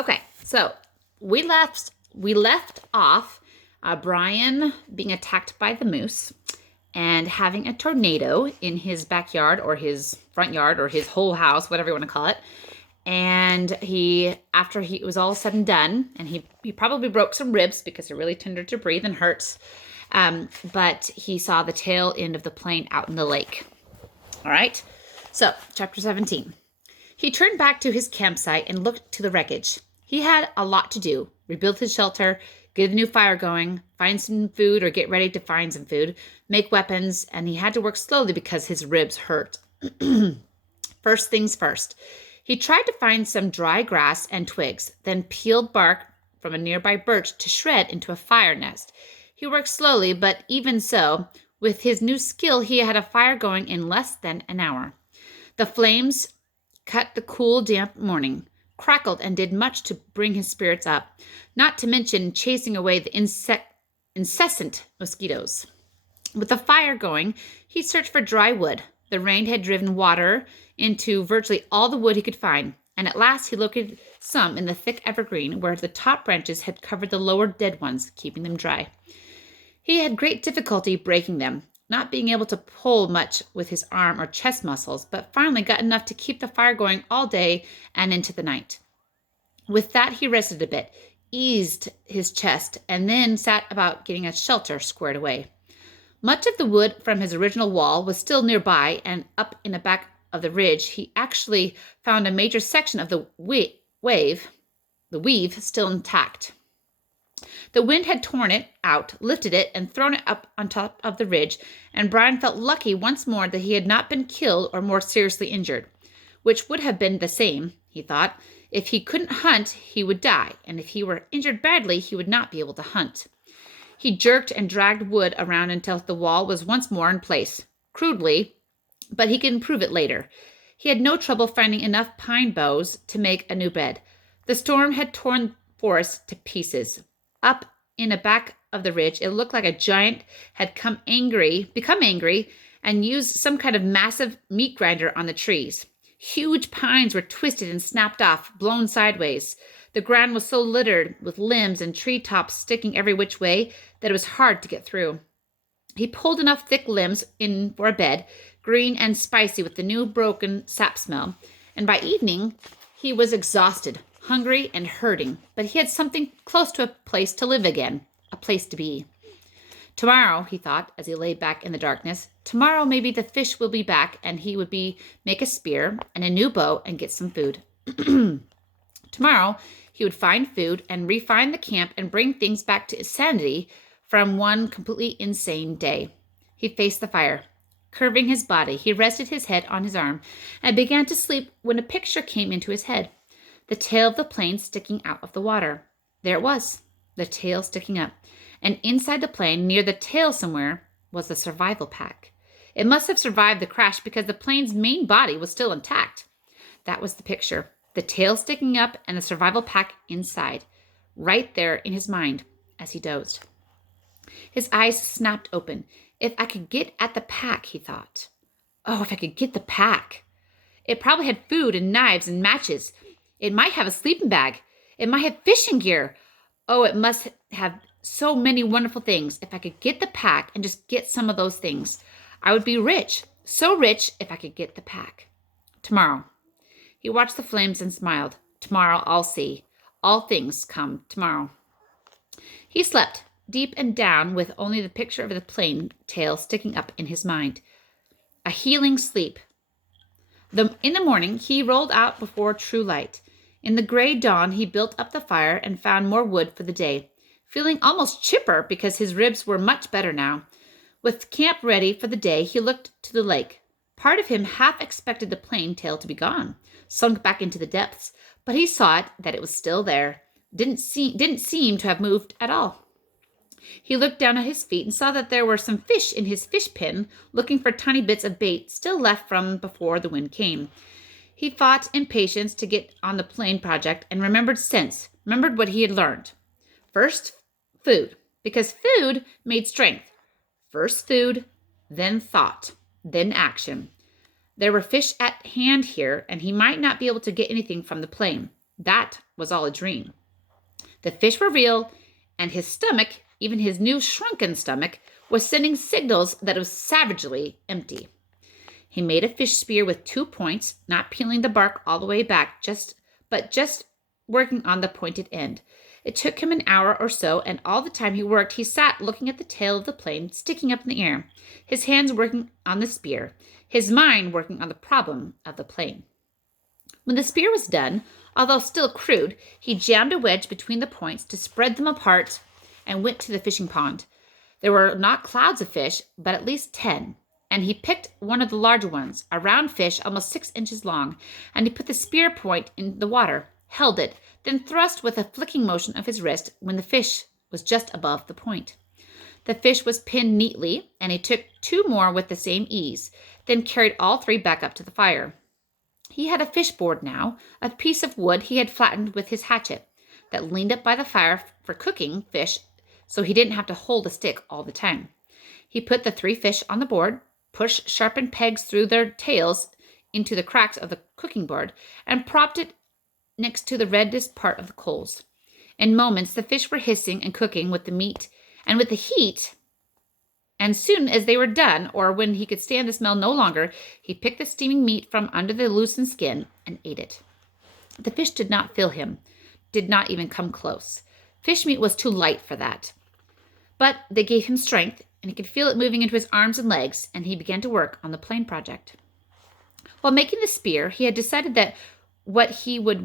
Okay, so we left off Brian being attacked by the moose and having a tornado in his backyard or his front yard or his whole house, whatever you want to call it. And after it was all said and done, and he probably broke some ribs because they're really tender to breathe and hurts. But he saw the tail end of the plane out in the lake. All right. So, chapter 17. He turned back to his campsite and looked to the wreckage. He had a lot to do. Rebuild his shelter, get a new fire going, find some food or get ready to find some food, make weapons, and he had to work slowly because his ribs hurt. First things first. He tried to find some dry grass and twigs, then peeled bark from a nearby birch to shred into a fire nest. He worked slowly, but even so, with his new skill, he had a fire going in less than an hour. The flames cut the cool, damp morning, crackled and did much to bring his spirits up, not to mention chasing away the incessant mosquitoes. With the fire going, he searched for dry wood. The rain had driven water into virtually all the wood he could find, and at last he located some in the thick evergreen where the top branches had covered the lower dead ones, keeping them dry. He had great difficulty breaking them, not being able to pull much with his arm or chest muscles, but finally got enough to keep the fire going all day and into the night. With that, he rested a bit, eased his chest, and then sat about getting a shelter squared away. Much of the wood from his original wall was still nearby, and up in the back of the ridge, he actually found a major section of the weave still intact. The wind had torn it out, lifted it, and thrown it up on top of the ridge, and Brian felt lucky once more that he had not been killed or more seriously injured, which would have been the same, he thought. If he couldn't hunt, he would die, and if he were injured badly, he would not be able to hunt. He jerked and dragged wood around until the wall was once more in place, crudely, but he could improve it later. He had no trouble finding enough pine boughs to make a new bed. The storm had torn the forest to pieces. Up in the back of the ridge, it looked like a giant had become angry, and used some kind of massive meat grinder on the trees. Huge pines were twisted and snapped off, blown sideways. The ground was so littered with limbs and tree tops sticking every which way that it was hard to get through. He pulled enough thick limbs in for a bed, green and spicy with the new broken sap smell, and by evening he was exhausted, hungry, and hurting, but he had something close to a place to live again, a place to be. Tomorrow, he thought, as he lay back in the darkness, tomorrow maybe the fish will be back and he would make a spear and a new bow and get some food. Tomorrow, he would find food and refine the camp and bring things back to sanity from one completely insane day. He faced the fire. Curving his body, he rested his head on his arm and began to sleep when a picture came into his head. The tail of the plane sticking out of the water. There it was, the tail sticking up. And inside the plane, near the tail somewhere, was the survival pack. It must have survived the crash because the plane's main body was still intact. That was the picture. The tail sticking up and the survival pack inside, right there in his mind as he dozed. His eyes snapped open. If I could get at the pack, he thought. Oh, if I could get the pack. It probably had food and knives and matches. It might have a sleeping bag. It might have fishing gear. Oh, it must have so many wonderful things. If I could get the pack and just get some of those things, I would be rich. So rich if I could get the pack. Tomorrow. He watched the flames and smiled. Tomorrow I'll see. All things come tomorrow. He slept, deep and down, with only the picture of the plane tail sticking up in his mind. A healing sleep. In the morning, he rolled out before true light. In the gray dawn, he built up the fire and found more wood for the day, feeling almost chipper because his ribs were much better now. With camp ready for the day, he looked to the lake. Part of him half expected the plane tail to be gone, sunk back into the depths, but he saw that it was still there. Didn't seem to have moved at all. He looked down at his feet and saw that there were some fish in his fish pen, looking for tiny bits of bait still left from before the wind came. He fought impatience to get on the plane project and remembered what he had learned. First, food, because food made strength. First food, then thought, then action. There were fish at hand here, and he might not be able to get anything from the plane. That was all a dream. The fish were real, and his stomach, even his new shrunken stomach, was sending signals that it was savagely empty. He made a fish spear with 2 points, not peeling the bark all the way back, but just working on the pointed end. It took him an hour or so, and all the time he worked, he sat looking at the tail of the plane sticking up in the air, his hands working on the spear, his mind working on the problem of the plane. When the spear was done, although still crude, he jammed a wedge between the points to spread them apart and went to the fishing pond. There were not clouds of fish, but at least 10, and he picked one of the larger ones, a round fish almost 6 inches long, and he put the spear point in the water, held it, then thrust with a flicking motion of his wrist when the fish was just above the point. The fish was pinned neatly, and he took 2 more with the same ease, then carried all 3 back up to the fire. He had a fish board now, a piece of wood he had flattened with his hatchet, that leaned up by the fire for cooking fish, so he didn't have to hold a stick all the time. He put the 3 fish on the board, pushed sharpened pegs through their tails into the cracks of the cooking board, and propped it next to the reddest part of the coals. In moments, the fish were hissing and cooking with the meat and with the heat, and soon as they were done, or when he could stand the smell no longer, he picked the steaming meat from under the loosened skin and ate it. The fish did not feel him, did not even come close. Fish meat was too light for that. But they gave him strength, and he could feel it moving into his arms and legs, and he began to work on the plane project. While making the spear, he had decided that what he would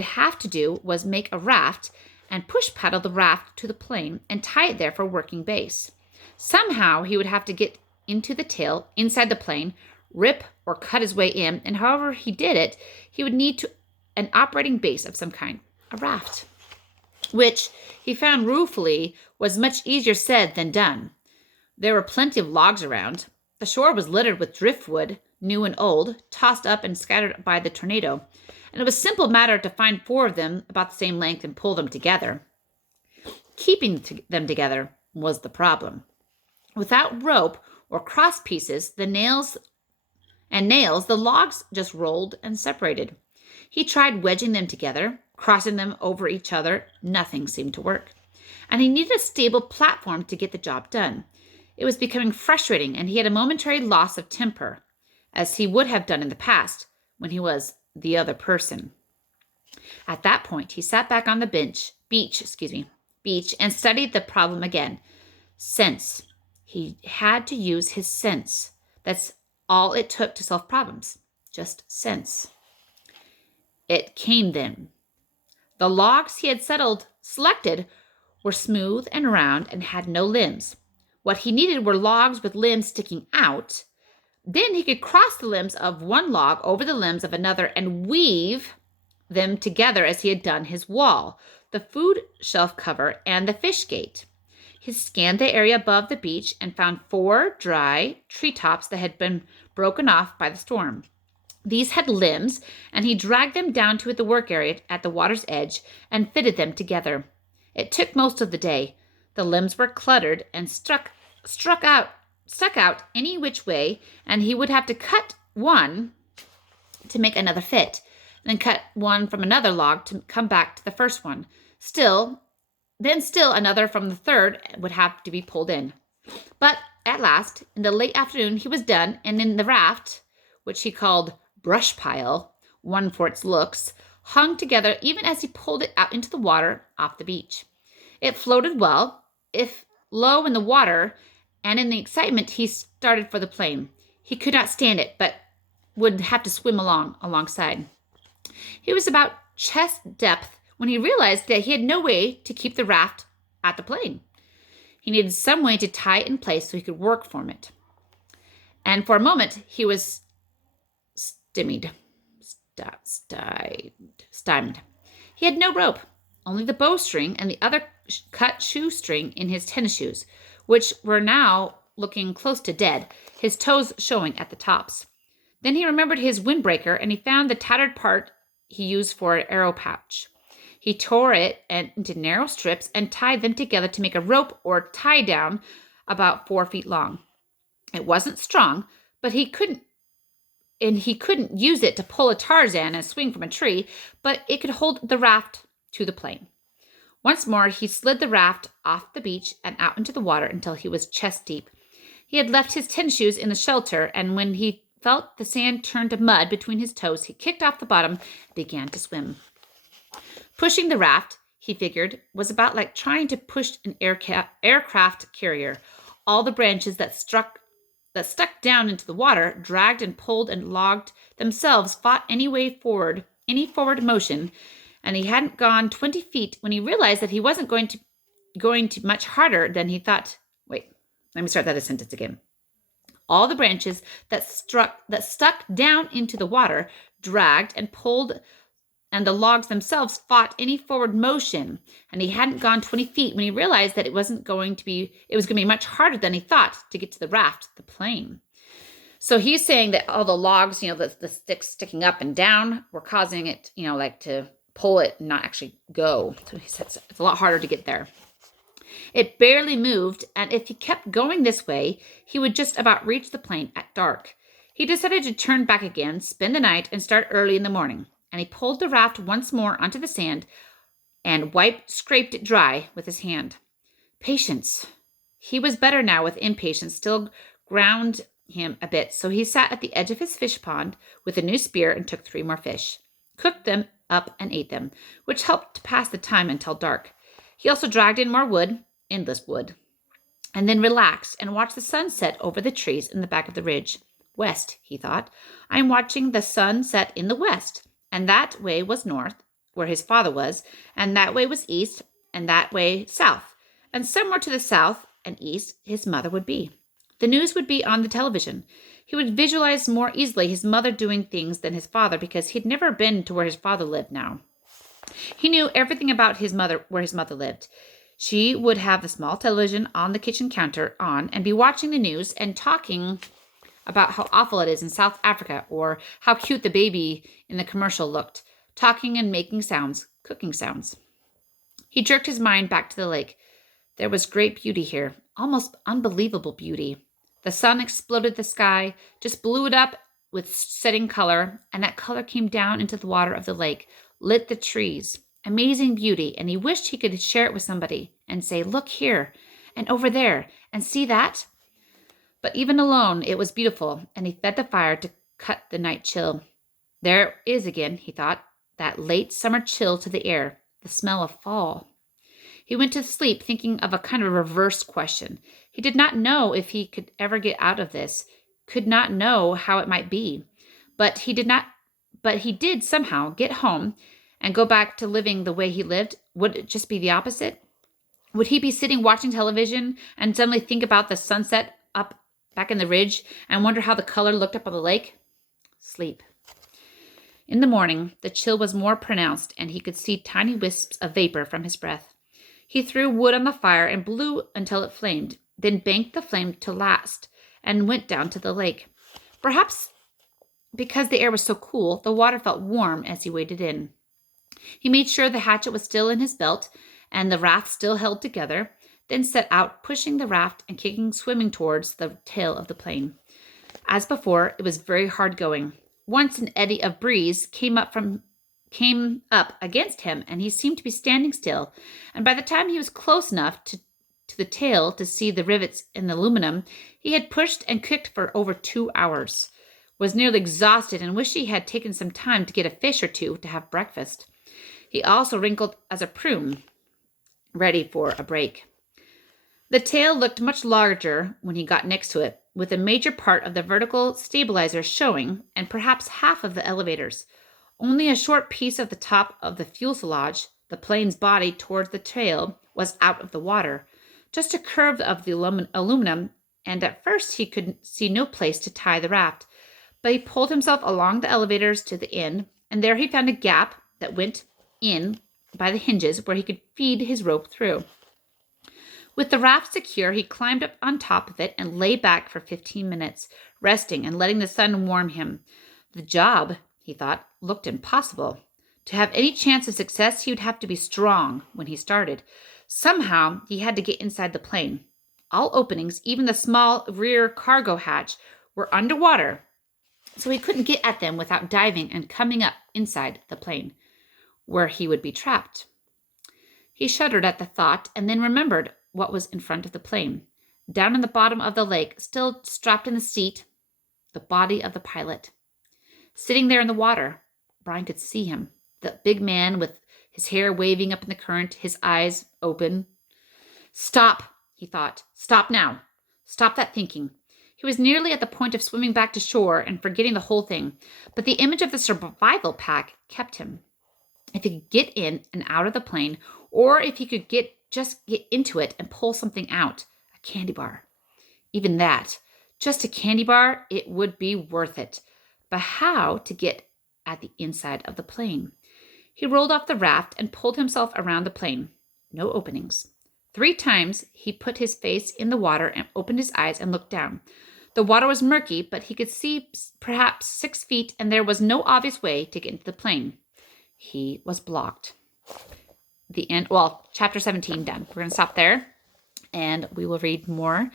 have to do was make a raft and push paddle the raft to the plane and tie it there for working base. Somehow he would have to get into the tail inside the plane, rip or cut his way in, and however he did it, he would need an operating base of some kind, a raft, which he found ruefully was much easier said than done. There were plenty of logs around. The shore was littered with driftwood, new and old, tossed up and scattered by the tornado, and it was a simple matter to find 4 of them about the same length and pull them together. Keeping them together was the problem. Without rope or cross pieces, the nails, the logs just rolled and separated. He tried wedging them together, crossing them over each other. Nothing seemed to work. And he needed a stable platform to get the job done. It was becoming frustrating, and he had a momentary loss of temper, as he would have done in the past when he was the other person. At that point, he sat back on the beach and studied the problem again. Sense. He had to use his sense. That's all it took to solve problems. Just sense. It came then. The logs he had selected were smooth and round and had no limbs. What he needed were logs with limbs sticking out. Then he could cross the limbs of one log over the limbs of another and weave them together as he had done his wall, the food shelf cover, and the fish gate. He scanned the area above the beach and found 4 dry treetops that had been broken off by the storm. These had limbs, and he dragged them down to the work area at the water's edge and fitted them together. It took most of the day. The limbs were cluttered and stuck out any which way, and he would have to cut one to make another fit, then cut one from another log to come back to the first one. Still another from the third would have to be pulled in. But at last, in the late afternoon, he was done, and in the raft, which he called brush pile, one for its looks, hung together even as he pulled it out into the water off the beach. It floated well, if low in the water, and in the excitement he started for the plane. He could not stand it, but would have to swim alongside. He was about chest depth when he realized that he had no way to keep the raft at the plane. He needed some way to tie it in place so he could work from it. And for a moment, he was stymied. He had no rope, only the bowstring and the other cut shoestring in his tennis shoes, which were now looking close to dead, his toes showing at the tops. Then he remembered his windbreaker, and he found the tattered part he used for an arrow pouch. He tore it into narrow strips and tied them together to make a rope or tie down about 4 feet long. It wasn't strong, but he couldn't and he couldn't use it to pull a Tarzan and swing from a tree, but it could hold the raft to the plane. Once more, he slid the raft off the beach and out into the water until he was chest deep. He had left his tennis shoes in the shelter, and when he felt the sand turn to mud between his toes, he kicked off the bottom and began to swim. Pushing the raft, he figured, was about like trying to push an aircraft carrier. All the branches that stuck down into the water, dragged and pulled and logged themselves, fought any forward motion, and he hadn't gone 20 feet when he realized that he wasn't going to much harder than he thought. Wait, let me start that sentence again. All the branches that stuck down into the water, dragged and pulled, and the logs themselves fought any forward motion, and he hadn't gone 20 feet when he realized that it was going to be much harder than he thought to get to the raft, the plane. So he's saying that all the logs, the sticks sticking up and down were causing it, to pull it and not actually go. So he says it's a lot harder to get there. It barely moved, and if he kept going this way, he would just about reach the plane at dark. He decided to turn back again, spend the night, and start early in the morning. And he pulled the raft once more onto the sand and scraped it dry with his hand. Patience. He was better now, with impatience still ground him a bit, so he sat at the edge of his fish pond with a new spear and took 3 more fish, cooked them up and ate them, which helped to pass the time until dark. He also dragged in more wood, endless wood, and then relaxed and watched the sun set over the trees in the back of the ridge. West, he thought. I am watching the sun set in the west. And that way was north, where his father was, and that way was east, and that way south. And somewhere to the south and east his mother would be. The news would be on the television. He would visualize more easily his mother doing things than his father, because he'd never been to where his father lived now. He knew everything about where his mother lived. She would have the small television on the kitchen counter on and be watching the news and talking about how awful it is in South Africa, or how cute the baby in the commercial looked, talking and making sounds, cooking sounds. He jerked his mind back to the lake. There was great beauty here, almost unbelievable beauty. The sun exploded the sky, just blew it up with setting color, and that color came down into the water of the lake, lit the trees. Amazing beauty, and he wished he could share it with somebody and say, look here, and over there, and see that? But even alone, it was beautiful, and he fed the fire to cut the night chill. There it is again, he thought, that late summer chill to the air, the smell of fall. He went to sleep thinking of a kind of reverse question. He did not know if he could ever get out of this, could not know how it might be. But he did somehow get home and go back to living the way he lived. Would it just be the opposite? Would he be sitting watching television and suddenly think about the sunset up back in the ridge and wonder how the color looked up on the lake? Sleep. In the morning, the chill was more pronounced, and he could see tiny wisps of vapor from his breath. He threw wood on the fire and blew until it flamed, then banked the flame to last and went down to the lake. Perhaps because the air was so cool, the water felt warm as he waded in. He made sure the hatchet was still in his belt and the raft still held together, then set out, pushing the raft and kicking, swimming towards the tail of the plane. As before, it was very hard going. Once an eddy of breeze came up against him, and he seemed to be standing still. And by the time he was close enough to the tail to see the rivets in the aluminum, he had pushed and kicked for over 2 hours, was nearly exhausted, and wished he had taken some time to get a fish or two to have breakfast. He also wrinkled as a prune, ready for a break. The tail looked much larger when he got next to it, with a major part of the vertical stabilizer showing, and perhaps half of the elevators. Only a short piece of the top of the fuselage, the plane's body towards the tail, was out of the water. Just a curve of the aluminum, and at first he could see no place to tie the raft. But he pulled himself along the elevators to the end, and there he found a gap that went in by the hinges where he could feed his rope through. With the raft secure, he climbed up on top of it and lay back for 15 minutes, resting and letting the sun warm him. The job, he thought, looked impossible. To have any chance of success, he would have to be strong when he started. Somehow, he had to get inside the plane. All openings, even the small rear cargo hatch, were underwater, so he couldn't get at them without diving and coming up inside the plane, where he would be trapped. He shuddered at the thought and then remembered what was in front of the plane. Down in the bottom of the lake, still strapped in the seat, the body of the pilot. Sitting there in the water, Brian could see him, the big man with his hair waving up in the current, his eyes open. Stop, he thought. Stop now. Stop that thinking. He was nearly at the point of swimming back to shore and forgetting the whole thing, but the image of the survival pack kept him. If he could get in and out of the plane, or if he could just get into it and pull something out, a candy bar. Even that, just a candy bar, it would be worth it. But how to get at the inside of the plane? He rolled off the raft and pulled himself around the plane. No openings. 3 times he put his face in the water and opened his eyes and looked down. The water was murky, but he could see perhaps 6 feet, and there was no obvious way to get into the plane. He was blocked. The end. Well, chapter 17 done. We're going to stop there, and we will read more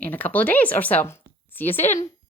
in a couple of days or so. See you soon.